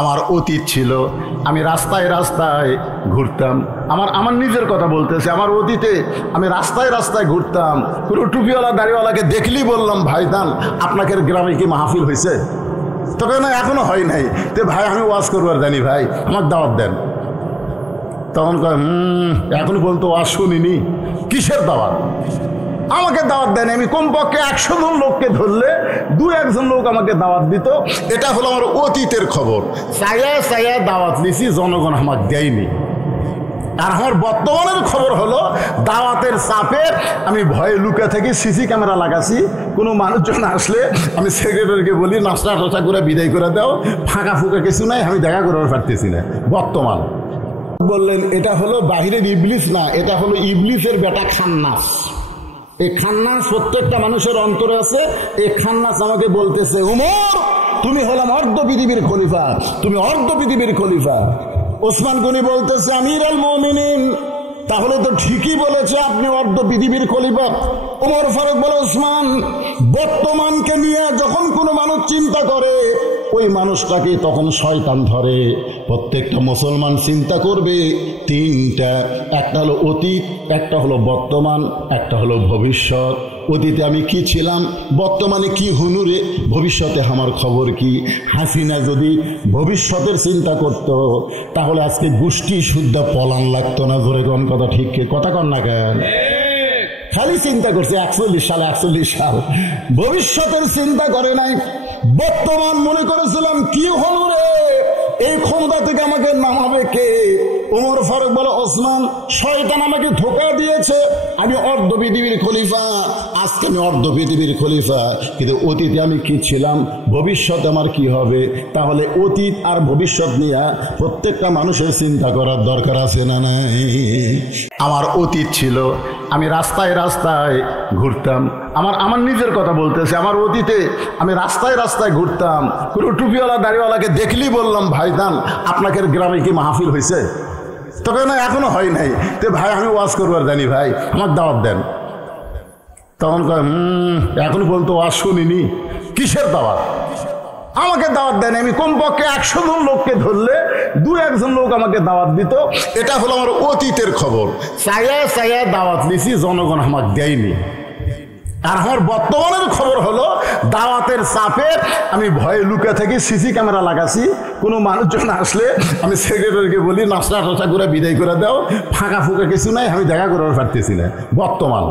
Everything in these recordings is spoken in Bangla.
আমার অতীত ছিল আমি রাস্তায় রাস্তায় ঘুরতাম। আমার নিজের কথা বলতেছি। আমার অতীতে আমি রাস্তায় রাস্তায় ঘুরতাম। কোনো টুপিওয়ালা দাড়িওয়ালাকে দেখলেই বললাম, ভাই দান আপনাকে গ্রামে কি মাহফিল হয়েছে? তবে না, এখনো হয় নাই। তো ভাই আমি ওয়াজ করবার জানি, ভাই আমার দাওয়াত দেন। তখন কয় এখনো পর্যন্ত ওয়াজ শুনিনি, কিসের দাওয়াত? আমাকে দাওয়াত দেন। আমি কমপক্ষে 100 জন লোককে ধরলে 2-1 জন লোক আমাকে দাওয়াত দিত। এটা হলো আমার অতীতের খবর। চাইয়া চাইয়া দাওয়াত দিছি, জনগণ আমাকে দেয়নি। আর আমার বর্তমানের খবর হলো দাওয়াতের চাপে আমি ভয়ে লুকে থেকে সিসি ক্যামেরা লাগাছি। কোনো মানুষজন আসলে আমি সেক্রেটারিকে বলি নাস্তা টাস্তা করে বিদায় করে দাও, ফাঁকা ফুঁকা কিছু নাই, আমি দেখা করে পারতেছি না। বর্তমান বললেন এটা হলো বাহিরের ইবলিস না, এটা হলো ইবলিসের বেটা খান্নাস। এই খান্নাস প্রত্যেকটা মানুষের অন্তরে আছে। এই খান্নাস আমাকে বলতেছে, উমর তুমি হলাম অর্ধ পৃথিবীর খলিফা, তুমি অর্ধ পৃথিবীর খলিফা। ওসমান গনি বলতেছে আমির আল মুমিনিন, তাহলে তো ঠিকই বলেছে, আপনি অর্ধ পৃথিবীর খলিফা। ওমর ফারুক বলে, ওসমান বর্তমানকে নিয়ে যখন কোনো মানুষ চিন্তা করে ওই মানুষটাকে তখন শয়তান ধরে। প্রত্যেকটা মুসলমান চিন্তা করবে তিনটা, একটা হলো অতীত, একটা হলো বর্তমান, একটা হলো ভবিষ্যৎ। অতীতে আমি কি ছিলাম, বর্তমানে কি হুনুরে, ভবিষ্যতে আমার খবর কি। হাসিনা যদি ভবিষ্যতের চিন্তা করত তাহলে আজকে গোষ্ঠী শুদ্ধ পলান লাগতো না। জোরে কোন কথা, ঠিক কথা কন না কেন? খালি চিন্তা করছে 41 সাল, ভবিষ্যতের চিন্তা করে নাই। বর্তমান মনে করেছিলাম কি হলো রে, এই ক্ষমতা থেকে আমাকে নামাবে কে? ওমর ফারুক বলে, ওসমান শয়তান আমাকে ধোঁকা দিয়েছে, আমি অর্ধ পৃথিবীর খলিফা। আজকে আমি অর্ধ পৃথিবীর খলিফা, কিন্তু অতীতে আমি কি ছিলাম, ভবিষ্যৎ আমার কি হবে। তাহলে অতীত আর ভবিষ্যৎ নিয়ে প্রত্যেকটা মানুষের চিন্তা করার দরকার আছে না নাই? আমার অতীত ছিল আমি রাস্তায় রাস্তায় ঘুরতাম। আমার নিজের কথা বলতেছি। আমার অতীতে আমি রাস্তায় রাস্তায় ঘুরতাম। কোনো টুপিওয়ালা দাড়িওয়ালাকে দেখলেই বললাম, ভাই দান আপনাকে গ্রামে কি মাহফিল হয়েছে? তবে না, এখনো হয় নাই। তো ভাই আমি ওয়াজ করবার জানি, ভাই আমার দাওয়াত দেন। তখন কয় এখনো পর্যন্ত ওয়াজ শুনিনি, কিসের দাওয়াত? আমাকে দাওয়াত দেন। আমি কমপক্ষে 100 জন লোককে ধরলে 2-1 জন লোক আমাকে দাওয়াত দিত। এটা হলো আমার অতীতের খবর। চাইয়া চাইয়া দাওয়াত দিছি, জনগণ আমাকে দেয়নি। আর আমার বর্তমানের খবর হলো দাওয়াতের চাপে আমি ভয়ে লুকে থেকে সিসি ক্যামেরা লাগাছি। কোনো মানুষজন আসলে আমি সেক্রেটারিকে বলি নাস্তা টাস্তা করে বিদায় করে দাও, ফাঁকা ফুঁকা কিছু নাই, আমি দেখা করে পারতেছি না। বর্তমান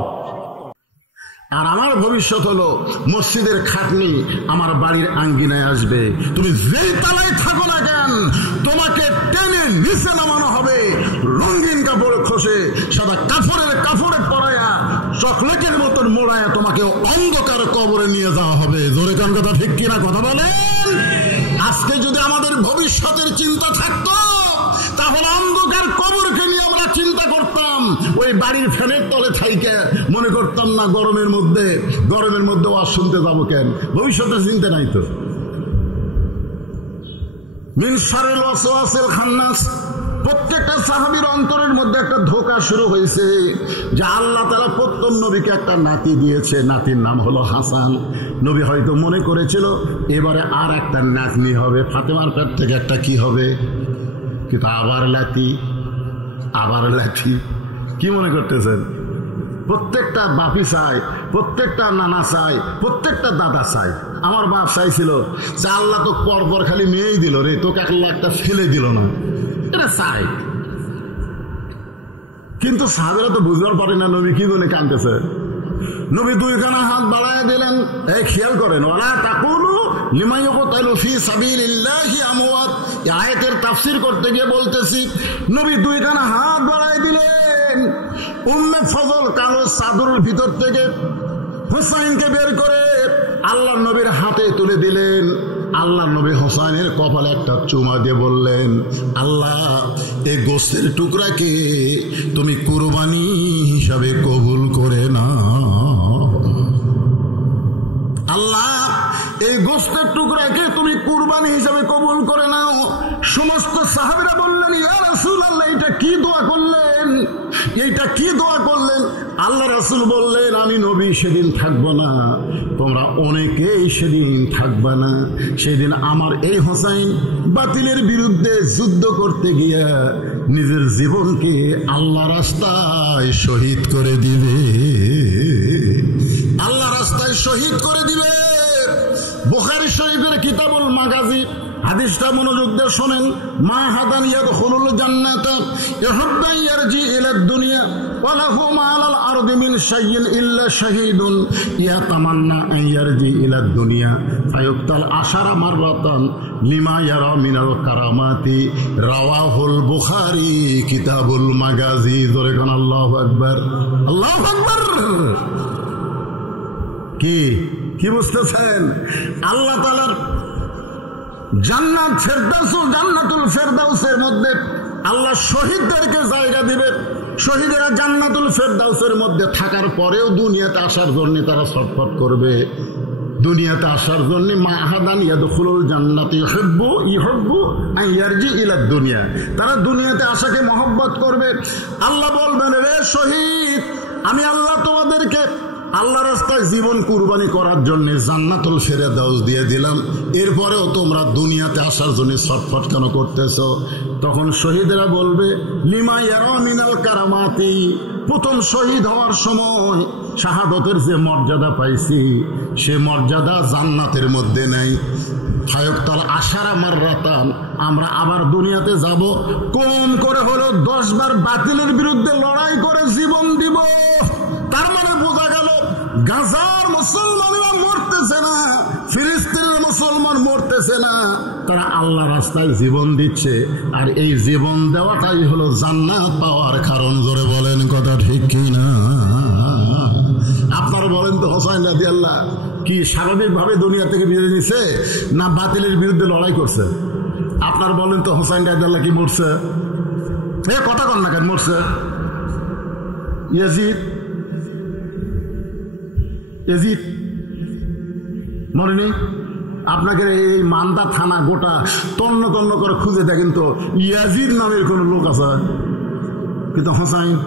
আর আমার ভবিষ্যৎ হলো মসজিদের খাটনি আমার বাড়ির আঙ্গিনায় আসবে। তুমি যেই তালায় থাকো না কেন, তোমাকে টেনে নিচে নামানো হবে, রঙিন কাপড় খসে সাদা কাপড়ে পরায়া চকলেটের মতন মোড়ায়া তোমাকে অন্ধকার কবরে নিয়ে যাওয়া হবে। জোরে কান কথা, ঠিক কিনা কথা বলেন? আজকে যদি আমাদের ভবিষ্যতের চিন্তা থাকতো তাহলে অন্ধকার কবরকে নিয়ে আমরা চিন্তা করতাম। ওই বাড়ির ফ্যানের তলে থাইকে মনে করতাম না গরমের মধ্যে ওয়াজ শুনতে যাবো কেন। ভবিষ্যতের চিন্তা নাই তো। মিন শারিল ওয়াসওয়াসিল খান্নাস, প্রত্যেকটা সাহাবীর অন্তরের মধ্যে একটা ধোঁকা শুরু হয়েছে যে আল্লাহ তাআলা প্রত্যেক নবীকে একটা নাতি দিয়েছে, নাতির নাম হলো হাসান। নবী হয়তো মনে করেছিল এবারে আর একটা নাতনি হবে, ফাতেমার পেট থেকে একটা কি হবে, কিন্তু আবার লাঠি কি মনে করতেছেন? প্রত্যেকটা বাপি চাই, প্রত্যেকটা নানা চাই, প্রত্যেকটা দাদা চাই। আমার বাপ চাইছিল যে আল্লাহ তো পরপর খালি মেয়েই দিল রে, তোকে আল্লাহ একটা ফেলে দিল না, এটা চাই। কিন্তু সাহাবীরা তো বুঝবার পারে না নবী কি বলে কাঁদতেছে। নবী 2খানা হাত বাড়ায় দিলেন। এই খেয়াল করেন, ওয়ালা তাকুলু লিমান ইউকতালু ফি সাবিলিল্লাহি আমওয়াত। এই আয়াতের তাফসীর করতে গিয়ে বলতেছি, নবী 2খানা হাত বাড়ায় দিলেন। উম্মে ফজল কালো চাদরের ভিতর থেকে হুসাইনকে বের করে আল্লাহ নবীর হাতে তুলে দিলেন। আল্লাহ নবী হোসাইনের কপালে একটা চুমা দিয়ে বললেন, আল্লাহ এই গোস্তের টুকরাকে তুমি কুরবানি হিসাবে কবুল করে নাও। আল্লাহ এই গোস্তের টুকরাকে তুমি কুরবানি হিসাবে কবুল করে নাও। সমস্ত সাহাবীরা বললেন, ইয়া রাসূলুল্লাহ, এটা কি দোয়া করলেন? আল্লাহ রাসূল বললেন, আমি নবী সেদিন থাকবো না, তোমরা অনেকেই সেদিন থাকবা না। সেদিন আমার এই হোসাইন বাতিলের বিরুদ্ধে যুদ্ধ করতে গিয়া নিজের জীবনকে আল্লাহ রাস্তায় শহীদ করে দিবে, আল্লাহ রাস্তায় শহীদ করে দিবে। বুখারী শরীফের কিতাবুল মাগাজি হাদিসটা মনোযোগ দিয়ে শোনেন। মা হাদান ইয়াদখুলুল জান্নাতা ইহুব্বা ইয়ারজি ইলাদ দুনিয়া ওয়া লাহু মা আলাল আরদি মিন শাইইন ইল্লা শাহীদুন ইয়াতামান্না আন ইয়ারজি ইলাদ দুনিয়া ফায়ুক্তাল আশারা মাররাতান লিমা ইয়ারা মিনাল কারামাতি। রাওয়াহুল বুখারী কিতাবুল মাগাজি। জোরে কোন আল্লাহু আকবার, আল্লাহু আকবার। কি বুঝতেছেন? আল্লাহ তাআলার জান্নাত জান্নাতুল ফেরদাউসের মধ্যে আল্লাহ শহীদদেরকে জায়গা দিবে। শহীদেরা জান্নাতুল ফেরদাউসের মধ্যে থাকার পরেও দুনিয়াতে আসার জন্য তারা ছটফট করবে। দুনিয়াতে আসার জন্য মাহাদান ইয়াদখুলুল জান্নাত ইহুব্বু আন ইয়ারজি ইলাদ দুনিয়া, তারা দুনিয়াতে আসাকে মহব্বত করবে। আল্লাহ বলবেন, রে শহীদ, আমি আল্লাহ তোমাদেরকে আল্লাহ রাস্তায় জীবন কুরবানি করার জন্য জান্নাতুল ফেরদাউস দিয়ে দিলাম, এরপরেও তোমরা দুনিয়াতে আসার জন্য ছটফট কেন করতেছ? তখন শহীদেরা বলবে, লিমা ইয়ারা মিনাল কারামাতি, প্রথম শহীদ হওয়ার সময় শাহাদতের যে মর্যাদা পাইছি সে মর্যাদা জান্নাতের মধ্যে নাই। ফায়ুক্তাল আশারা মাররাতান, আমরা আবার দুনিয়াতে যাব, কম করে হলো 10 বার বাতিলের বিরুদ্ধে লড়াই করে জীবন দিব। তার মানে বোঝা গেল গাজার মুসলমানরা মরতেছে না, ফিলিস্তিনের মুসলমান মরতেছে না, তারা আল্লাহ রাস্তায় জীবন দিচ্ছে। আর এই জীবন দেওয়াটাই হলো জান্নাত পাওয়ার কারণ। জোরে বলেন কথা ঠিক কিনা? আপনারা বলেন তো, হোসাইন রাদিয়াল্লাহু কি স্বাভাবিকভাবে দুনিয়া থেকে বিদায় নিছে না বাতিলের বিরুদ্ধে লড়াই করছে? আপনারা বলেন তো, হোসাইন রাদিয়াল্লাহু কি মরছে? কথা কন না কেন? মরছে। ইয়াজিদ মরেনি? আপনাকে এই মান্দা থানা গোটা তন্ন তন্ন করে খুঁজে দেখেন তো ইয়াজিদ নামের কোন লোক আছে? কিন্তু হোসাইন,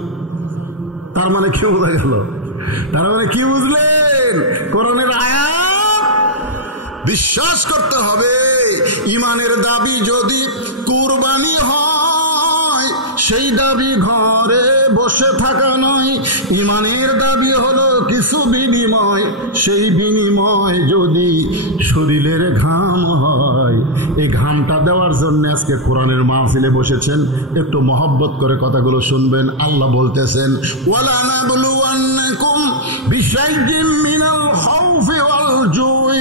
তার মানে কি বোঝা গেল? তার মানে কি বুঝলেন? কোরআনের আয়াত বিশ্বাস করতে হবে। ইমানের দাবি যদি কুরবানি হয়, সেই দাবি ঘরে বসে থাকা নয়। ইমানের দাবি হলো কিছু বিনিময়, সেই বিনিময় যদি শরীরের ঘাম হয়। এই ঘামটা দেওয়ার জন্য আজকে কোরআনের মাহফিলে বসেছেন। একটু মহব্বত করে কথাগুলো শুনবেন। আল্লাহ বলতেছেন, ওয়ালা নাবলুওয়ান্নাকুম বিশাইইন মিনাল খাউফি ওয়াল জুই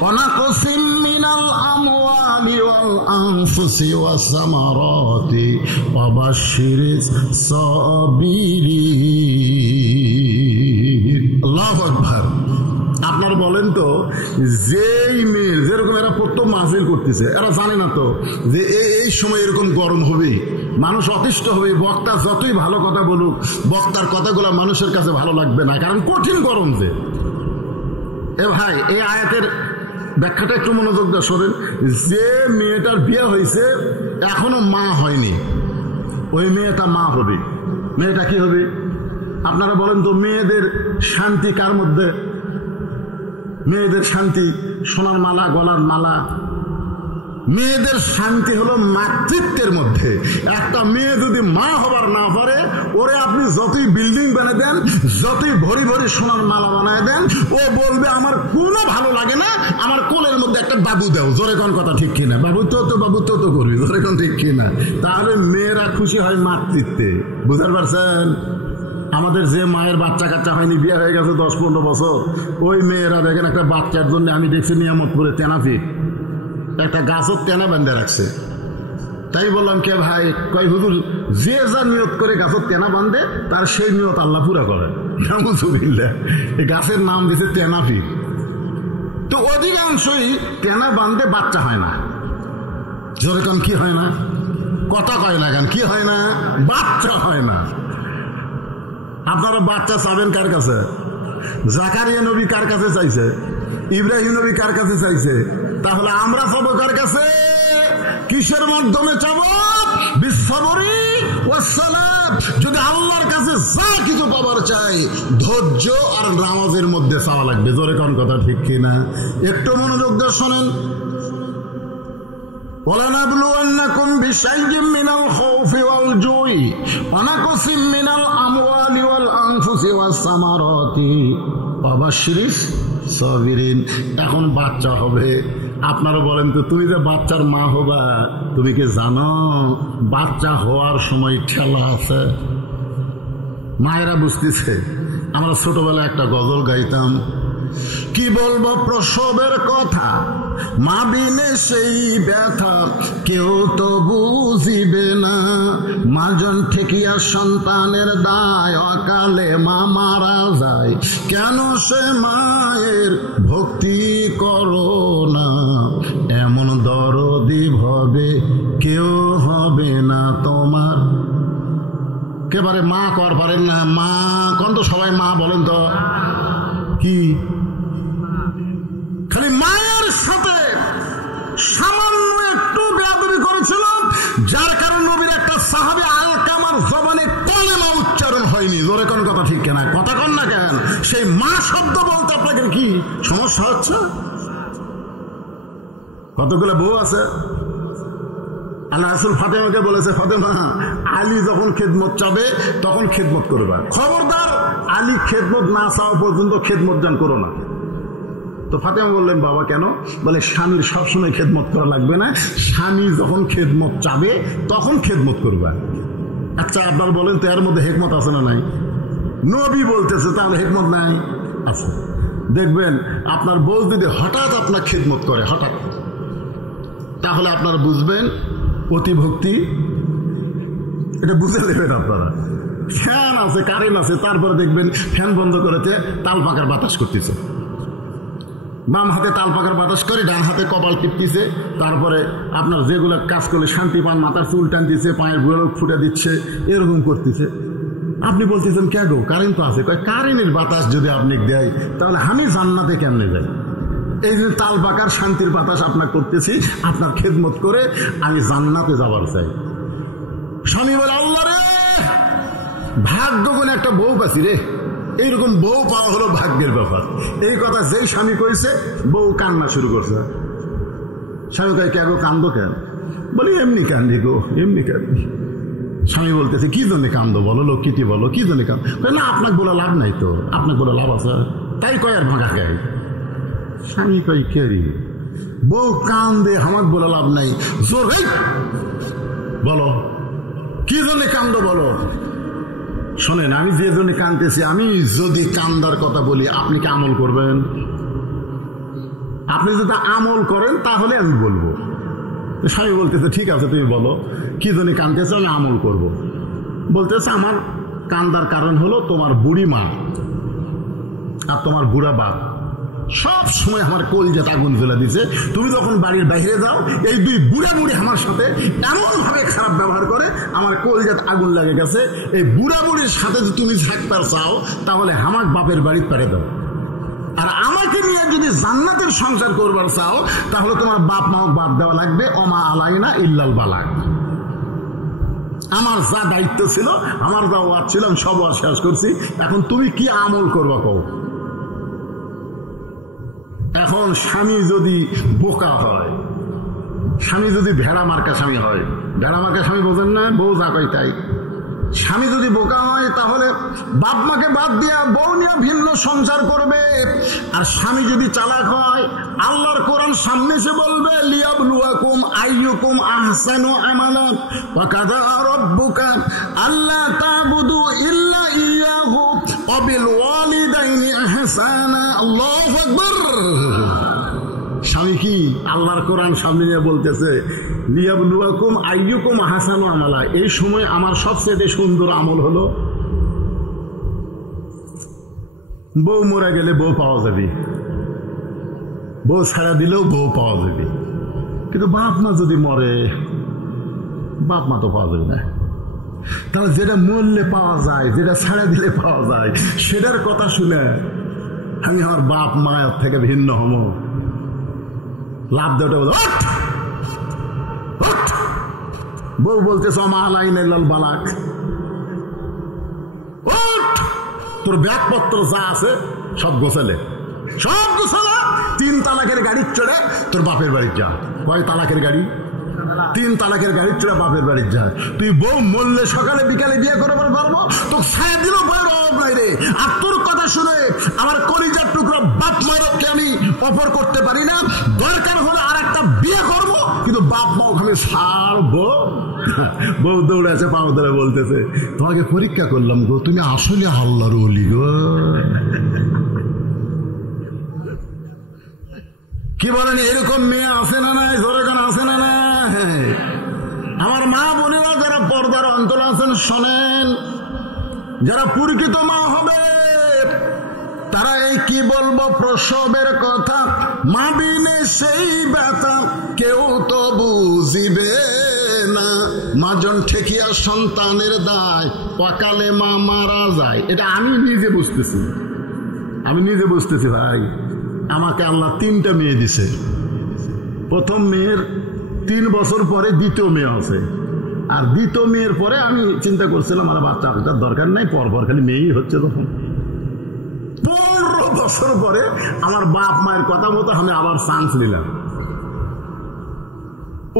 ওয়া নাকসিম মিনাল আমওয়ালি ওয়াল আনফুসি ওয়াস সামারাতি ওয়া বাশশিরিস সাবিরিন। আল্লাহু আকবার। আপনারা বলেন তো, যেই মেয়ে যেরকম এরা প্রথম মাহফিল করতেছে, এরা জানে না তো যে এই সময় এরকম গরম হবে, মানুষ অতিষ্ঠ হবে। বক্তা যতই ভালো কথা বলুক, বক্তার কথাগুলো মানুষের কাছে ভালো লাগবে না, কারণ কঠিন গরম। যে ভাই, এই আয়াতের ব্যাখ্যাটা একটু মনোযোগ দিয়ে শোনেন। যে মেয়েটার বিয়ে হয়েছে এখনো মা হয়নি, ওই মেয়েটা মা হবে। মেয়েটা কি হবে? আপনারা বলেন তো, মেয়েদের শান্তি কার মধ্যে? মেয়েদের শান্তি সোনার মালা, গলার মালা। মেয়েদের শান্তি হলো মাতৃত্বের মধ্যে। একটা মেয়ে যদি মা হবার না পারে, ওরে আপনি যতই বিল্ডিং বানিয়ে দেন, যতই ভরি ভরি সোনার মালা বানায় দেন, ও বলবে আমার কোনো ভালো লাগে না, আমার কোলের মধ্যে একটা বাবু দাও। জোরে কোন কথা ঠিক কিনা? বাবু তো করবি। জোরে কোন ঠিক কিনা? তাহলে মেয়েরা খুশি হয় মাতৃত্বে। বুঝতে পারছেন? আমাদের যে মায়ের বাচ্চা কাচ্চা হয়নি, বিয়ে হয়ে গেছে 10-15 বছর, ওই মেয়েরা দেখেন একটা বাচ্চার জন্য, আমি দেখছি নিয়ামতপুরে তেনাফি একটা গাছও তেনা বেঁধে রাখছে। তাই বললাম, কে ভাই? কয় হুজুর, যে যা নিয়ত করে গাছের তেনা বাঁধে তার সেই নিয়ত আল্লাহ পুরা করে। এই গাছের নাম দিছে তেনাফি। তো অধিকাংশই তেনা বাঁধে বাচ্চা হয় না। যেরকম কি হয় না? কথা কয় না কেন? কি হয় না? বাচ্চা হয় না। আপনারা বাচ্চা চাবেন কার কাছে? জাকারিয়া নবী কার কাছে চাইছে? ইব্রাহিম নবী কার কাছে চাইছে? তাহলে আমরা চাবো কার কাছে? কিসের মাধ্যমে চাবো? বিসসবরি ওয়াস সালাহ। যদি আল্লাহর কাছে যা কিছু পাবার চাই, ধৈর্য আর নামাজের মধ্যে চাওয়া লাগবে। জোরে কোন কথা ঠিক কিনা? একটু মনোযোগ দিয়ে শোনেন। وَلَنَبْلُوَنَّكُمْ بِشَيْءٍ مِّنَ الْخَوْفِ وَالْجُوعِ وَنَقْصٍ مِّنَ الْأَمْوَالِ وَالْأَنفُسِ وَالثَّمَرَاتِ وَبَشِّرِ الصَّابِرِينَ। এখন বাচ্চা হবে, আপনারা বলেন তো, তুমি যে বাচ্চার মা হবা, তুমি কি জানো বাচ্চা হওয়ার সময় ঠেলা আছে? মায়েরা বুঝতেছে। আমরা ছোটবেলায় একটা গজল গাইতাম, কি বলবো প্রসবের কথা, মা বিনে সেই ব্যথা কেউ তো বুঝিবে না, মাজন ঠেকিয়া সন্তানের দায়, অকালে মা মারা যায়, কেন সে মায়ের ভক্তি করো না, এমন দরদি ভবে কেউ হবে না তোমার। একেবারে মা কর পারেন না, মা কোন তো সবাই মা বলেন তো, কি খালি মায়ের সাথে সামান্য একটু বেয়াদবি করেছিল, যার কারণে নবীর একটা সাহাবী আলকামার জবানে কলেমা উচ্চারণ হয়নি। জোরে কোন কথা ঠিক কিনা? কথা কন না কেন? সেই মা শব্দ বলতে আপনাকে কি সমস্যা হচ্ছে? কতগুলো বউ আছে, আল্লাহ রাসূল ফাতেমাকে বলেছে, ফাতেমা আলী যখন খেদমত চাবে তখন খেদমত করবা, খবরদার আলী খেদমত না চাওয়া পর্যন্ত খেদমত দান করো না। তো ফাতেমা বললেন, বাবা কেন? বলে স্বামীর সবসময় খেদমত করা লাগবে না, স্বামী যখন খেদমত চাবে তখন খেদমত করবা। আচ্ছা আপনার বলেন তো এর মধ্যে হিকমত আছে না নাই? নবী বলতেছে, তাহলে হিকমত নাই? আছে। দেখবেন আপনার বউ যদি হঠাৎ আপনার খেদমত করে, হঠাৎ, তাহলে আপনারা বুঝবেন অতিভক্তি। এটা বুঝে নেবেন আপনারা। ফ্যান আছে, কারেন্ট আছে, তারপরে দেখবেন ফ্যান বন্ধ করেছে, তাল পাকার বাতাস করতেছে, বাম হাতে তাল পাকার বাতাস করে, ডান হাতে কপাল টিপতেছে, তারপরে আপনার যেগুলো কাজ করলে শান্তি পান, মাথার চুল টানতেছে, পায়ের গুলো ফুটে দিচ্ছে, এরকম করতেছে। আপনি বলতেছেন কে গো, কারেন্ট তো আছে। কারেন্টের বাতাস যদি আপনি দেয় তাহলে আমি জান্নাতে কেমনে যাই? এই যে তাল পাকার শান্তির বাতাস আপনার করতেছি, আপনার খেদমত করে আমি জান্নাতে যাবার চাই। স্বামী বলে, আল্লাহ রে, ভাগ্য কোন একটা বউ পাচ্ছি রে, এইরকম বউ পাওয়া হলো ভাগ্যের ব্যাপার। এই কথা যেই স্বামী কইছে, বউ কান্না শুরু করছে। স্বামী কয়, কে গো কান্দো কেন? বলি এমনি কান্দি গো, এমনি কান্দি। স্বামী বলতেছে, কি জন্য কান্দো বলো, লক্ষ্মীটি বলো, কি জন্য কান্দো? না আপনাকে বলে লাভ নাই তো, আপনাকে বলে লাভ আছে, তাই কয় আর ভাঙা খায়। স্বামী কই কেরি, বউ কান্দে, আমাকে বলে লাভ নাই, জোর বলো কি জন্য কান্দো বলো। শোনেন, আমি যে জন্য কাঁদতেছি, আমি যদি কান্দার কথা বলি আপনি কি আমল করবেন? আপনি যদি আমল করেন তাহলে আমি বলবো। স্বামী বলতেছে, ঠিক আছে তুমি বলো কি জন্য কাঁদতেছ, আমি আমল করব। বলতেছে, আমার কান্দার কারণ হলো তোমার বুড়ি মা আর তোমার বুড়া বাপ সব সময় আমার কলজাত আগুন জ্বলে দিছে। তুমি যখন বাড়ির বাইরে যাও, এই দুই বুড়া বুড়ি আমার সাথে এমন ভাবে খারাপ ব্যবহার করে, আমার কলজাত আগুন লাগে গেছে। এই বুড়া বুড়ির সাথে যদি তুমি থাকতে চাও তাহলে আমার বাপের বাড়ি পেরে দাও, আর আমাকে নিয়ে যদি জান্নাতের সংসার করবার চাও তাহলে তোমার বাপ মাও বাদ দেওয়া লাগবে। ওমা আলাইনা ইল্লাল বালাগ। আমার যা দায়িত্ব ছিল, আমার যা ওয়াজ ছিল, আমি সব ওয়াজ শেষ করছি। এখন তুমি কি আমল করবা কও? এখন স্বামী যদি বোকা হয়, স্বামী যদি ভেড়া মার্কা স্বামী হয়, ভেড়া মার্কা স্বামী বোঝেন না, বউ যা কয় তাই। স্বামী যদি বোকা হয় তাহলে বাপ মাকে বাদ দিয়া বউ নিয়ে ভিন্ন সংসার করবে। আর স্বামী যদি চালাক হয়, আল্লাহর কোরআন সামনে এসে বলবে, লিয়াবলুয়াকুম আইয়ুকুম আহসানু আমালা ওয়া কাযা রাব্বুকা আল্লা তা'বুদু ইল্লা ইয়্যাহু ওয়া বিল ওয়ালিদাইনি ইহসানা। আল্লাহু আকবার। স্বামী কি আল্লাহর কোরআন সামনে নিয়ে বলতেছে, লিয়াবলুয়াকুম আইয়ুকুম আহসানু আমালা। এই সময় আমার সবচেয়ে সুন্দর আমল হলো, বউ মরে গেলে বউ পাওয়া যাবে, বউ ছাড়া দিলেও বউ পাওয়া যাবে, কিন্তু বাপ মা যদি মরে, বাপ মা তো পাওয়া যাবে না। তাহলে যেটা মরলে পাওয়া যায়, যেটা ছাড়া দিলে পাওয়া যায়, সেটার কথা শুনে আমি আমার বাপ মায়ের থেকে ভিন্ন হব, লাভ দেওয়া। বউ বলতেছ মা আলাইনা ইল্লাল বালাগ, তোর ব্যাগপত্র যা আছে সব গোছালে, সব গোছালা, 3 তালাকের গাড়ির চড়ে তোর বাপের বাড়ির যা। কয় তালাকের গাড়ি? 3 তালাকের গাড়ির চড়ে বাপের বাড়ির যা। তুই বউ মরলে সকালে বিকালে বিয়ে করবার পারবো, তো সারাদিনও বউয়ের অভাব নাই রে। আর তোর কথা শুনে আমার কলিজার টুকরো বাপ মারকে আমি অফার করতে পারি না। দরকার হলে আর একটা বিয়ে করবো, কিন্তু বাপ মাও আমি ছাড়বো। বউ দৌড়ে আছে, পাও ধরে বলতেছে, তোমাকে পরীক্ষা করলাম গো, তুমি আসলে আল্লাহর ওলি গো। কি বলেন, এরকম মেয়ে আসে না নাই? ধরে কেন আসে না না? আমার মা বোনেরা যারা পর্দার অন্তর আছেন শোনেন, যারা পরিচিত মা হবে তারা এই কি বলবো প্রসবের কথা, মা বিনে সেই ব্যথা কেউ তো বুঝিবে না। মাজন ঠেকিয়া সন্তানের দায়, অকালে মা মারা যায়। এটা আমি নিজে বুঝতেছি ভাই। আমাকে আল্লাহ 3টা মেয়ে দিছে। প্রথম মেয়ের 3 বছর পরে দ্বিতীয় মেয়ে আছে, আর দ্বিতীয় মেয়ের পরে আমি চিন্তা করছিলাম আর বাচ্চা দরকার নাই, পরপর খালি মেয়েই হচ্ছে। তখন 15 বছর পরে আমার বাপ মায়ের কথা মতো আমি আবার চান্স নিলাম।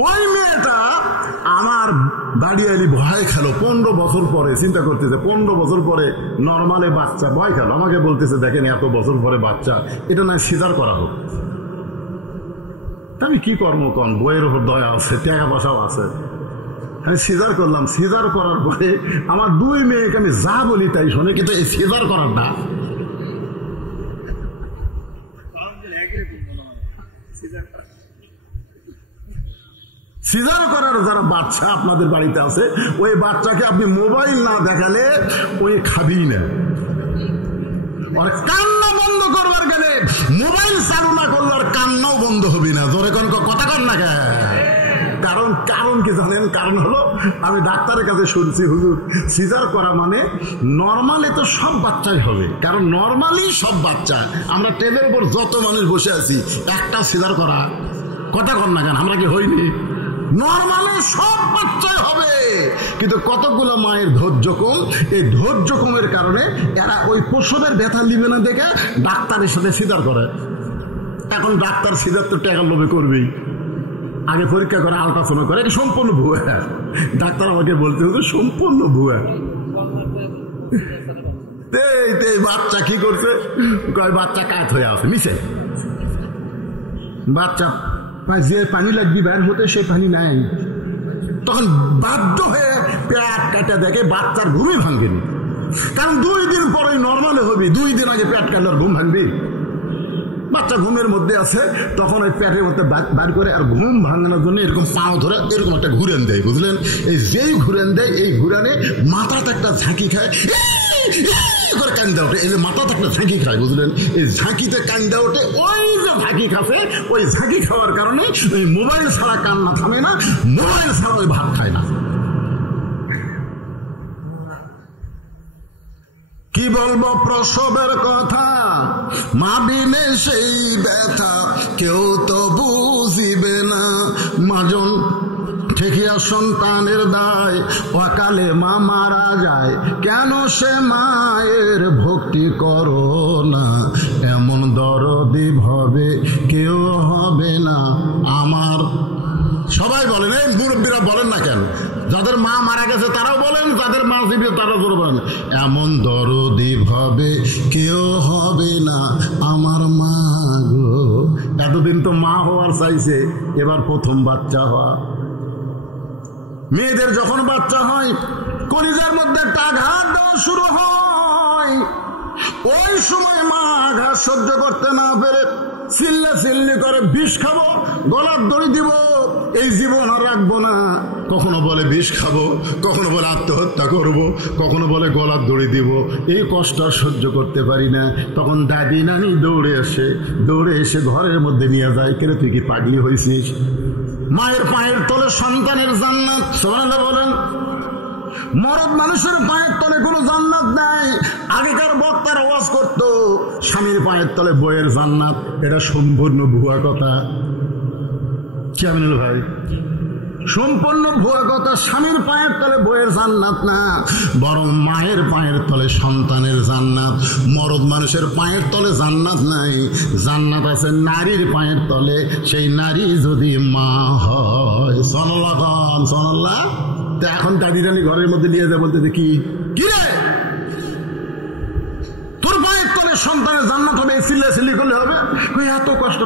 ওই মেয়েটা আমার দাঁড়িয়ে এলি ভয় খেলো। 15 বছর পরে চিন্তা করতেছে, 15 বছর পরে নর্মালে বাচ্চা, ভয় খেলো। আমাকে বলতেছে, দেখেন এত বছর পরে বাচ্চা, এটা নয় সিজার করা হোক। আমি কি কর্ম কন, বইয়ের উপর দয়া আছে, টাকা পয়সাও আছে। আমি সিজার করলাম। সিজার করার পরে আমার 2 মেয়েকে আমি যা বলি তাই শোনে, কিন্তু এই সিজার করার না। সিজার করার যারা বাচ্চা আপনাদের বাড়িতে আছে, ওই বাচ্চাকে আপনি মোবাইল না দেখালে ওই খাবি না। আর কান্না বন্ধ করবার গেলে মোবাইল চালু না করলে আর কান্নাও বন্ধ হবি না। ধরে কোন কথা কর না। কারণ কি জানেন? কারণ হলো আমি ডাক্তারের কাছে শুনছি, হুজুর সিজার করা মানে নর্মালি তো সব বাচ্চাই হবে, কারণ নর্মালি সব বাচ্চা। আমরা টেবিলের উপর যত মানুষ বসে আছি, একটা সিজার করা, কথা কর না কেন, আমরা কি হইনি? নর্মালি সব বাচ্চাই হবে, কিন্তু কতগুলো মায়ের ধৈর্য কম। এই ধৈর্য কমের কারণে এরা ওই প্রসবের ব্যথা নিবে না দেখে ডাক্তারের সাথে সিজার করে। এখন ডাক্তার সিজার তো টাকার লোভে করবেই, আগে পরীক্ষা করে আলট্রাসাউন্ড করে, সম্পূর্ণ ভুয়া। ডাক্তার আমাকে বলতে হতো সম্পূর্ণ ভুয়া। বাচ্চা কি করছে, বাচ্চা কাত হয়ে আছে মিশে, বাচ্চা যে পানি লাগবে বের হতে সে পানি নাই। তখন বাধ্য হয়ে পেট কাটা দেখে বাচ্চার ঘুমই ভাঙেনি, কারণ 2 দিন পরে নর্মালে হবি। 2 দিন আগে পেট কাটলে আর ঘুম ভাঙবি? বাচ্চা ঘুমের মধ্যে আছে, তখন ওই পেটের মধ্যে বার করে আর ঘুম ভাঙানোর জন্য এরকম পাও ধরে এরকম একটা ঘুরেন দেয়, বুঝলেন? এই যেই ঘুরেন দেয়, এই ঘুরানে মাথাতে একটা ঝাঁকি খায়, করে কান্দা ওঠে। এই যে মাথাতে একটা ঝাঁকি খায়, বুঝলেন? এই ঝাঁকিতে কান্দা ওঠে। ওই যে ঝাঁকি খাচ্ছে, ওই ঝাঁকি খাওয়ার কারণে ওই মোবাইল ছাড়া কান্না থামে না, মোবাইল ছাড়া ওই ভাত খায় না। কি বলবো প্রসবের কথা, মা বিনে সেই ব্যথা কেউ তো বুঝিবে না। মাজন ঠেকিয়া সন্তানের দায়, অকালে মা মারা যায়, কেন সে মায়ের ভক্তি করো না। এমন দরদি ভাবে কেউ হবে না আমার। সবাই বলেন, এই মুরব্বীরা বলেন না কেন? যাদের মা মারা গেছে তারাও বলেন, যাদের মা জীবিত তারাও জোরে বলেন, এমন দরদি ভাবে কেউ হবে না আমার মা গো। এতদিন তো মা হওয়ার চাইছে, এবার প্রথম বাচ্চা হওয়া। মেয়েদের যখন বাচ্চা হয় কলিজার মধ্যে একটা আঘাত দেওয়া শুরু হয়। ওই সময় মা আঘাত সহ্য করতে না পেরে চিল্লি করে বিষ খাবো, গলার দড়ি দিব, এই জীবন আর রাখবো না। কখনো বলে বিষ খাবো, কখনো বলে আত্মহত্যা করব, কখনো বলে গলার দড়ি দিব। এই কষ্ট সহ্য করতে পারি না। তখন দাদি নানি দৌড়ে এসে ঘরের মধ্যে নিয়ে যায়, কেরে তুই কি পাগলি হয়েছিস? মায়ের পায়ের তলে সন্তানের জান্নাত, সুবহানাল্লাহ বলেন। মরদ মানুষের পায়ের তলে কোনো জান্নাত নাই। আগেকার বক্তারা ওয়াজ করত স্বামীর পায়ের তলে বইয়ের জান্নাত, এটা সম্পূর্ণ ভুয়া কথা। কেমন ভাই? সম্পূর্ণ ভুয়া কথা। স্বামীর পায়ের তলে বইয়ের জান্নাত না, বরং মায়ের পায়ের তলে সন্তানের জান্নাত। মরদ মানুষের পায়ের তলে জান্নাত নাই, জান্নাত আছে নারীর পায়ের তলে, সেই নারী যদি মা হয়। সুবহানাল্লাহ খান, সুবহানাল্লাহ। তো এখন দাদি রানী ঘরের মধ্যে নিয়ে যায়, বলতে কি রে তোর পায়ের তলে সন্তানের জান্নাত হবে, চিল্লাচিল্লি করলে হবে? এত কষ্ট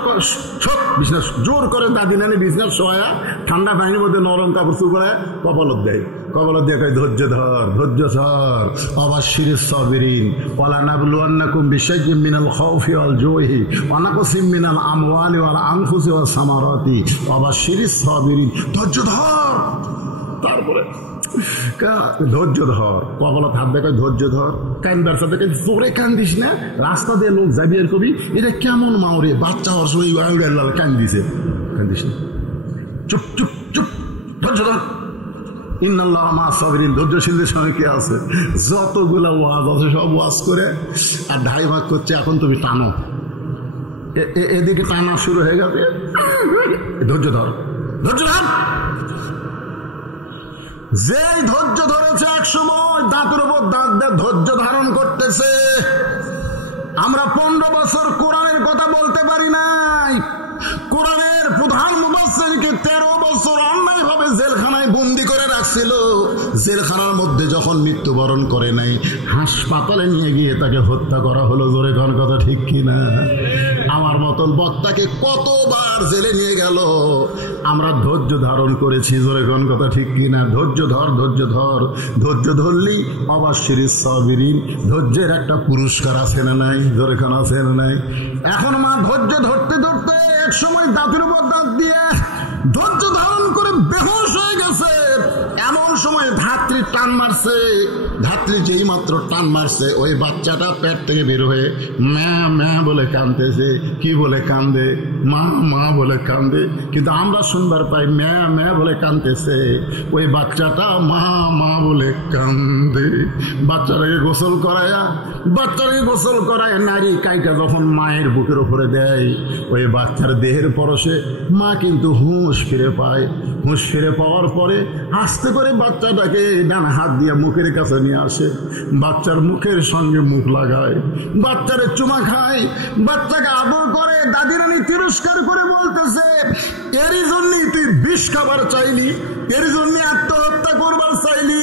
সব বিজনেস জোর করে দাদি নানি বিজনেস সহায়া ঠান্ডা পানির মধ্যে নরম কাপড় চুপড়ে কপালত দেয়, কপালত দিয়ে কয় ধৈর্য ধর, ধৈর্য ধর। অবাশশির সাবিরিন ওয়ালা নাবলুয়ান্নাকুম বিশাইইম মিনাল খাউফি ওয়াল জুই ওয়া নাকসিম মিনাল আমওয়ালি ওয়াল আনফুসি ওয়াস সামারাতি ওয়াবাশশির সাবিরিন। ধৈর্য ধর, তারপরে ধৈর্য ধর, কপালত হাত দেখে ধৈর্য ধর। কান্দার সাথে জোরে কান্দিস না, রাস্তা দিয়ে লোক যাবি আর কবি এটা কেমন মাওরে বাচ্চা হওয়ার সময় কান্দিছে, কান্দিস না, চুপ চুপ চুপ, ধৈর্য ধর। ইন্নাল্লাহ মা সাবিরিন, ধৈর্যশীলদের সঙ্গে কে আছে? যতগুলা ওয়াজ আছে সব ওয়াজ করে আর ঢাই ভাগ করছে। এখন তুমি টানো, এদিকে টানা শুরু হয়ে গেছে, ধৈর্য ধর, ধৈর্য ধর। যে ধৈর্য ধরেছে এক সময় দাঁতের উপর দাঁত দিয়ে ধৈর্য ধারণ করতেছে। আমরা 15 বছর কোরআনের কথা বলতে পারি নাই। কোরআনের প্রধান মুফাসসিরকে 13 বছর অন্যায় ভাবে জেলখানায় বন্দি করে রাখছিল। জেলখানার মধ্যে যখন মৃত্যুবরণ করে নাই, হাসপাতালে নিয়ে গিয়ে তাকে হত্যা করা হলো। জোরে কোন কথা ঠিক কিনা? আমার মতন বক্তাকে কতবার জেলে নিয়ে গেল, আমরা ধৈর্য ধারণ করেছি। জোরে কোন কথা ঠিক কিনা? ধৈর্য ধর, ধৈর্য ধর। ধৈর্য ধরলি অবাশশির সাবিরিন, ধৈর্যের একটা পুরস্কার আছে না নাই? জোরে কোন আছে না নাই? এখন মা ধৈর্য ধরতে ধরতে এক সময় দাঁতের উপর দাঁত দিয়ে ধৈর্য ধারণ করে বেহুশ হয়ে গেছে। এমন সময় ধাত্রী টান মারছে, ধাত্রী যেই মাত্র টান মারছে, ওই বাচ্চাটা পেট থেকে বের হয়ে ম্যা ম্যা বলে কাঁদতেছে। কি বলে কান্দে? মা মা বলে কান্দে। কিন্তু আমরা শুনবার পাই ম্যা ম্যা বলে কাঁদতেছে, ওই বাচ্চাটা মা মা বলে কান্দে। বাচ্চাটাকে গোসল করায় নারী কাইটা যখন মায়ের বুকের উপরে দেয়, ওই বাচ্চার দেহের পরশে মা কিন্তু হুঁশ ফিরে পায়। হুঁশ ফিরে পাওয়ার পরে আস্তে করে বাচ্চাটাকে ডান হাত দিয়ে মুখের কাছে নিয়ে আসে, বাচ্চার মুখের সঙ্গে মুখ লাগায়, বাচ্চারে চুমা খায়, বাচ্চাকে আদর করে। দাদি রানী তিরস্কার করে বলতেছে, এরই জন্যই তুই বিষ খাবার চাইলি, এরই জন্য আত্মহত্যা করবার চাইলি।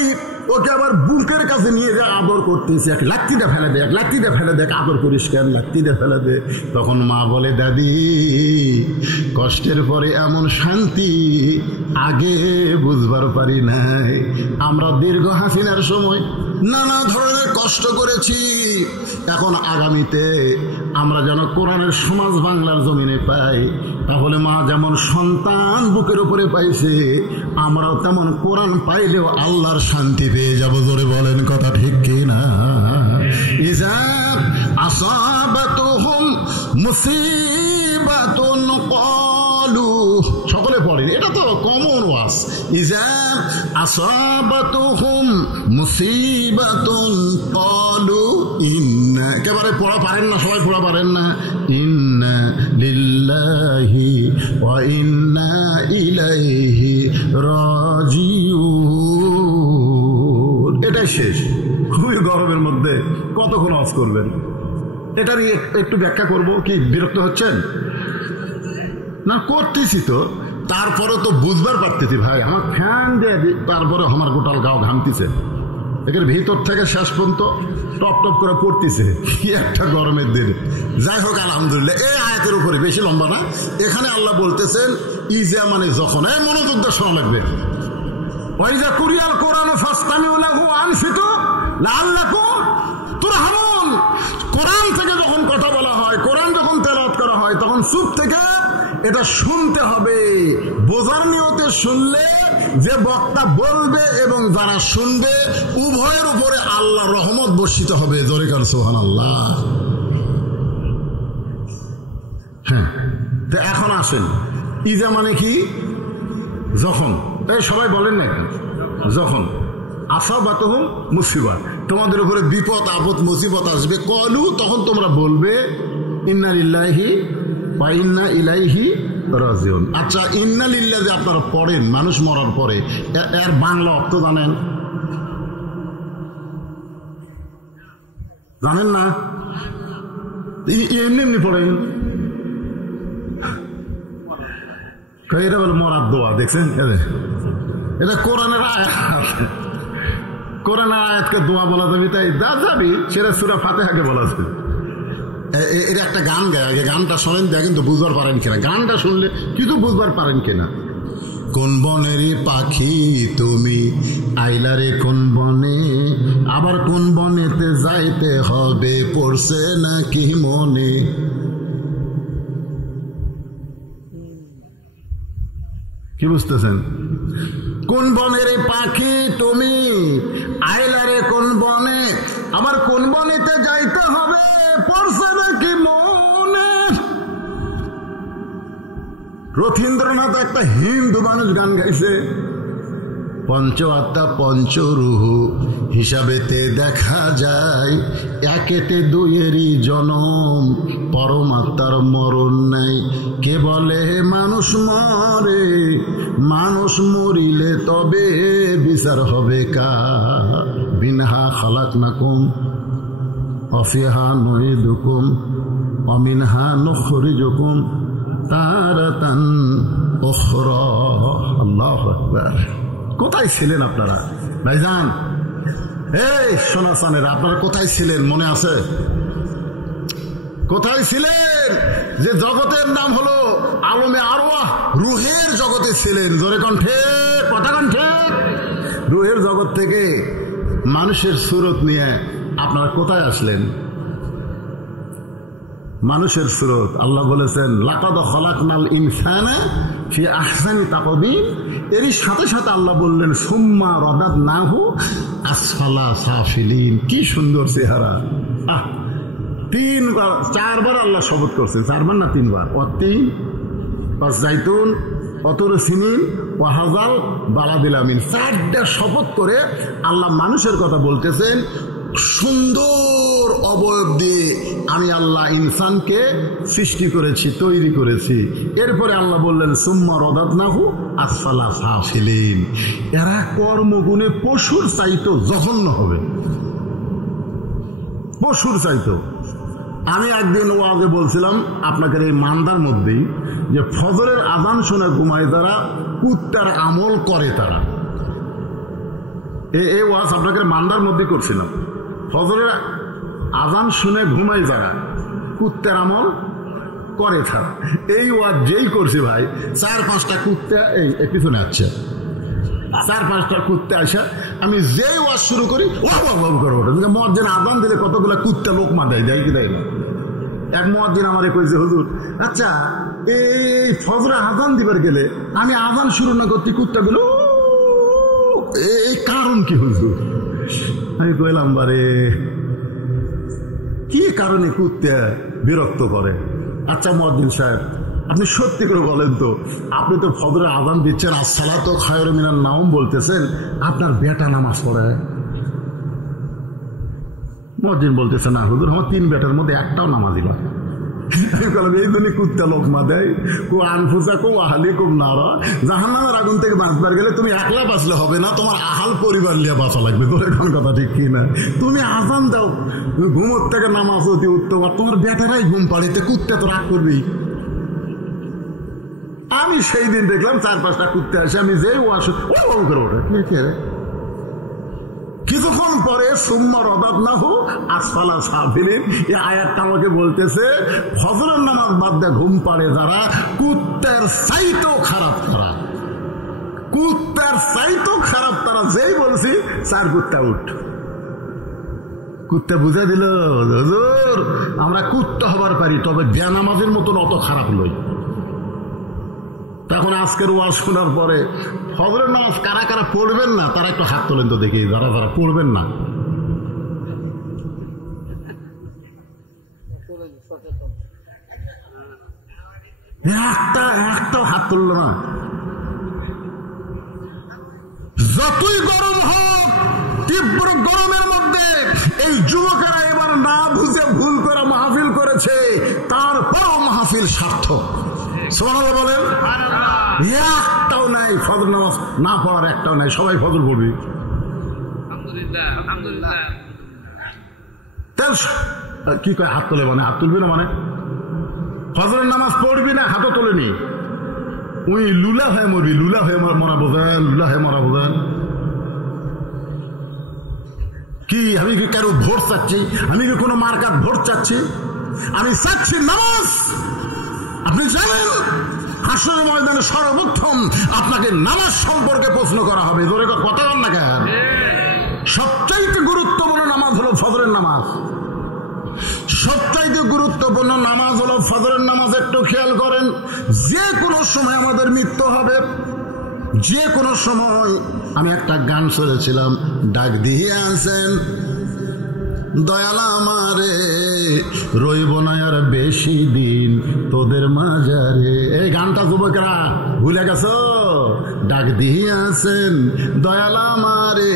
ওকে আবার বুকের কাছে নিয়ে যা আদর করতেছে, এক লাত্তিটা ফেলে দে, এক লাত্তিটা ফেলে দে, আদর করিস কেন, লাত্তিটা ফেলে দে। তখন মা বলে, দাদি কষ্টের পরে এমন শান্তি আগে বুঝবার পারি নাই। আমরা দীর্ঘ হাসিনার সময় নানা ধরনের কষ্ট করেছি, এখন আগামীতে আমরা যেন কোরআনের সমাজ বাংলার জমিনে পাই। তাহলে মা যেমন সন্তান বুকের উপরে পাইছে, আমরাও তেমন কোরআন পাইলেও আল্লাহর শান্তি পেয়ে যাবো। জোরে বলেন কথা ঠিক কিনা? ইজা আসাবাতুহুম মুসিবাতুন ক্বালু, সকলে পড়েন, এটা তো কমন ওয়াজ। ইজা আসাবাতুহুম মুসিবাতুন ক্বালু ইন্না, একেবারে পড়া পারেন না, সবাই পড়া পারেন না। ইন্না লিল্লাহি ওয়া ইন্না ইলাইহি রাজিউন। এটাই শেষ। খুবই গরমের মধ্যে কতক্ষণ ওয়াজ করবেন? এটা নিয়ে একটু ব্যাখ্যা করব কি? বিরক্ত হচ্ছেন না? করতেছি তো, তারপরে তো বুঝবার পারতেছি ভাই, আমার ফ্যান দিয়ে তারপরে আমার গোটাল গাও ঘামতেছে, এর ভিতর থেকে শেষ পর্যন্ত টপ টপ করে পড়তেছে। কি একটা গরমের দিন। যাই হোক, আলহামদুলিল্লাহ। এই আয়াতের উপরে বেশি লম্বা না, এখানে আল্লাহ বলতেছেন ইজা মানে যখন। মনোযোগ দিয়ে শোনা লাগবে। ওয়াইজা কুরিয়াল কোরআন ফাসতামিউ লাহু আনসিতু লাআল্লাকুম তুরহামুন। কোরআন থেকে যখন কথা বলা হয়, কোরআন যখন তেলাওয়াত করা হয়, তখন চুপ থেকে এটা শুনতে হবে। বোঝার নিয়তে শুনলে যে বক্তা বলবে এবং যারা শুনবে উভয়ের উপরে আল্লাহ রহমত বর্ষিত হবে। জোরে কার সুবহানাল্লাহ। হ্যাঁ, তো এখন আসেন, ইজা মানে কি? যখন। এই সবাই বলেন না, যখন আসাবাতুহুম মুসিবাত, তোমাদের উপরে বিপদ আপদ মুসিবত আসবে, ক্বালু, তখন তোমরা বলবে ইন্না লিল্লাহি ওয়া ইন্না ইলাইহি রাজিউন। আচ্ছা, ইন্না লিল্লাহ যে আপনারা পড়েন মানুষ মরার পরে, এর বাংলা অর্থ জানেন? জানেন না? এমনি এমনি পড়েন। এটা বলে মরার দোয়া, দেখছেন? এটা কোরআনের আয়াত, কোরআনের আয়াতকে দোয়া বলা যাবে, তাই যা যাবি সেটা সূরা ফাতিহাকে বলা যাবে। এটা একটা গান গায়, আগে গানটা শোনেন, দেখেন তো বুঝবার পারেন কিনা, গানটা শুনলে কিছু বুঝবার পারেন কিনা। কোন বনেরই পাখি তুমি আইলারে কোন বনে, আবার কোন বনেতে যাইতে হবে পড়ছে নাকি মনে। কি বুঝতেছেন? কোন বনের পাখি তুমি আইলারে কোন বনে, আমার কোন বনেতে যাইতে হবে পড়ছে নাকি মনে। রথীন্দ্রনাথ একটা হিন্দু মানুষ গান গাইছে, পঞ্চ আত্মা পঞ্চরুহু হিসাবেতে দেখা যায়, একেতে দুইয়েরই জনম পরমাত্মার মরণ নাই। কে বলে মানুষ মরে, মানুষ মরিলে তবে বিচার হবে কার। বিনহা খালাকনাকুম অফিহা নুইদুকুম অমিনহা নুখরিজুকুম তারাতান উখরা। আল্লাহু আকবার। কোথায় ছিলেন আপনারা ভাইজান? এই সোনাসানের আপনারা কোথায় ছিলেন মনে আছে? কোথায় ছিলেন যে জগতের নাম হলো আলমে আরওয়াহ, রুহের জগতে ছিলেন? জোরে কণ্ঠে, কথা কণ্ঠে। রুহের জগৎ থেকে মানুষের সুরত নিয়ে আপনারা কোথায় আসলেন? মানুষের সুরত। আল্লাহ বলেছেন লাকাদ খালাকনাল ইনসানা ফি আহসানি তাকবীম। এরই সাথে সাথে আল্লাহ বললেন সুম্মা রাদাদনাহু আসফালা সাফিলিন। কি সুন্দর চেহারা! তিনবার, চারবার আল্লাহ শপথ করছে, চারবার না তিনবার। অতিন জাইতুন অতর সিনিন ওয়াহাজাল বালাদিল আমিন, চারটা শপথ করে আল্লাহ মানুষের কথা বলতেছেন। সুন্দর অবয়ব দিয়ে আমি আল্লাহ ইনসানকে সৃষ্টি করেছি, তৈরি করেছি। এরপরে আল্লাহ বললেন সুম্মা রাদাদনাহু আসফালা সাফিলিন। এরা কর্মগুণে পশুর চাইতো জঘন্য হবে, পশুর চাইতো। আমি একদিন ওয়াজে বলছিলাম আপনাদের এই মান্দার মধ্যেই যে ফজরের আযান শুনে ঘুমায় যারা, কুত্তার আমল করে তারা। এই ওয়াজ আপনাকে মান্দার মধ্যে করছিলাম। ফজরের আযান শুনে ঘুমায় যারা, কুত্তার আমল করে তারা। এই ওয়াজ যেই করছি ভাই, 4-5টা কুত্তা এই পিছনে আসছে, 4-5টা কুত্তা আসে। আমি যেই ওয়াজ শুরু করি মুয়াজ্জিন আযান দিলে কতগুলা কুত্তা লোকমা দেয়, দেয় কি দেয় না? এক মুয়াজ্জিন আমারে কইছে হুজুর আচ্ছা এই ফজরে আযান দিবার গেলে আমি আযান শুরু না করতে কুত্তাগুলো এই কারণ কি হুজুর? আমি কইলাম বারে কি কারণে কুত্তা বিরক্ত করে? আচ্ছা মুয়াজ্জিন সাহেব আপনি সত্যি করে বলেন তো, আপনি তো ফজরের আযান দিচ্ছেন, আসসালাতু খায়রুম মিনান নাওম বলতেছেন, আপনার বেটা নামাজ পড়ে? মুয়াজ্জিন বলতেছে না হুজুর, আমার 3 বেটার মধ্যে একটাও নামাজি নয়। এই জন্য কুত্তা লোকমা দেয়। কো আনফুসাকুম আহলিকুম নারা, জাহান্নামের আগুন থেকে বাঁচবার গেলে তুমি একলা বাঁচলে হবে না, তোমার আহাল পরিবার নিয়ে বাঁচা লাগবে। তোর এখন কথা ঠিক কি না? তুমি আযান দাও, ঘুমোর থেকে নামাজ অতি উত্তম, আর তোমার বেটারাই ঘুম পাড়িতে কুত্তা তো রাগ করবি। আমি সেই দিন দেখলাম 4-5টা কুত্তে আসে, আমি যেই ওয়াশ করে ওঠে কিছুক্ষণ পরে সুম্মা রাদাদনাহু আসফালা সাফিলিন। এই আয়াতটা আমাকে বলতেছে ফজরের নামাজ বাদ দিয়ে ঘুম পাড়ে যারা, কুত্তার চাইতেও খারাপ তারা, কুত্তার চাইতেও খারাপ তারা। যেই বলছি 4 কুত্তা উঠ। কুত্তা বুঝা দিল হুজুর আমরা কুত্তা হবার পারি, তবে বেনামাজের মতন অত খারাপ লই। তখন আজকের ওয়াজ শোনার পরে ফজরের নামাজ কারা কারা পড়বেন না তারা একটু হাত তোলেন তো দেখি, যারা যারা পড়বেন না। একটাও হাত তুলল না। যতই গরম হোক, তীব্র গরমের মধ্যে এই যুবকেরা এবার না বুঝে ভুল করে মাহফিল করেছে, তারপরও মাহফিল সার্থক। সুবহানাল্লাহ বলেন। একটাও নাই ফজর নামাজ না পড়ার, একটাও নাই, সবাই ফজর পড়বি। কি কয় হাত তোলে মানে? হাত তুলবি না মানে ফজরের নামাজ পড়বি না, হাতও তোলেনি। ওই লুলা হয়ে মরবি, লুলা হয়ে মরা বোঝেন, লুলা হয়ে মরা বোঝেন কি? আমি কি কারো ভোট চাচ্ছি? আমি কি কোনো মার্কার ভোট চাচ্ছি? আমি চাচ্ছি নামাজ। আপনি জানেন হাসরের ময়দানে সর্বপ্রথম আপনাকে নামাজ সম্পর্কে প্রশ্ন করা হবে। জোরে কথা বল না কেন? সবচাইতে গুরুত্বপূর্ণ নামাজ হলো ফজরের নামাজ। সবচাইতে গুরুত্বপূর্ণ নামাজ হলো ফজরের নামাজ। একটু খেয়াল করেন, যে কোনো সময় আমাদের মৃত্যু হবে, যে কোনো সময়। আমি একটা গান শুনেছিলাম, ডাক দিয়ে আছেন দয়াল আমারে, রইব না আর বেশি দিন তোদের মাঝারে। এই গানটা যুবকেরা ভুলে গেছো? ডাক দিয়ে আছেন দয়াল আমারে,